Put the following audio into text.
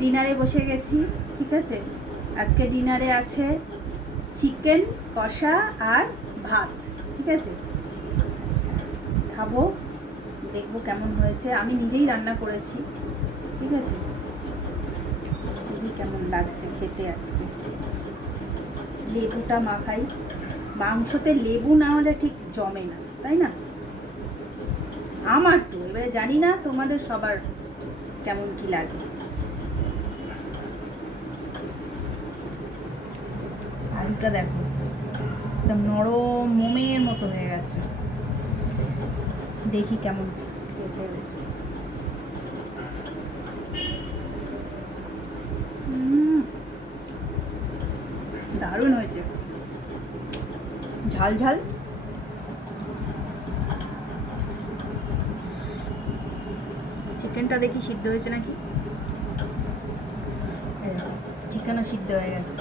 ডিনারে বসে গেছি, ঠিক আছে। আজকে ডিনারে আছে চিকেন কষা আর ভাত, ঠিক আছে। আচ্ছা, খাবো, দেখবো কেমন হয়েছে। আমি নিজেই রান্না করেছি, ঠিক আছে। দেখি কেমন লাগছে খেতে আজকে। লেবুটা মাখাই, মাংসতে লেবু না হলে ঠিক জমে না, তাই না? আমার তো এবারে জানি না তোমাদের সবার কেমন কি লাগে। আলুটা দেখো একদম নরম মোমের মতো হয়ে গেছে। দেখি কেমন খেতে হয়েছে। দারুণ হয়েছে, ঝাল ঝাল। চিকেনটা দেখি সিদ্ধ হয়েছে নাকি। চিকেনও সিদ্ধ হয়ে গেছে।